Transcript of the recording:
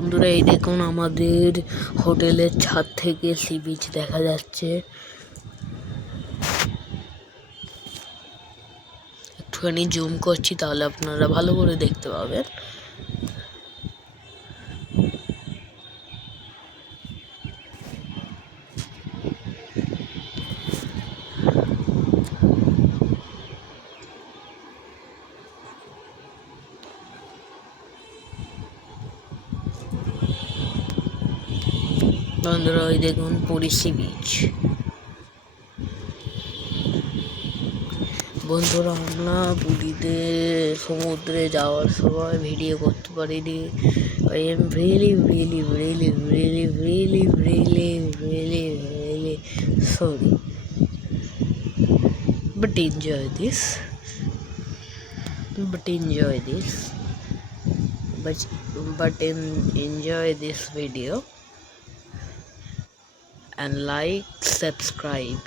বন্ধুরা এই দেখুন আমাদের হোটেলের ছাদ থেকে সি বিচ দেখা যাচ্ছে। একটুখানি জুম করছি তাহলে আপনারা ভালো করে দেখতে পাবেন। বন্ধুরা ওই দেখুন পুরী সি বিচ। বন্ধুরা আমরা পুরীতে সমুদ্রে যাওয়ার সময় ভিডিও করতে পারিনি। I am really really really really really really really really sorry, but enjoy this enjoy this video and like, subscribe.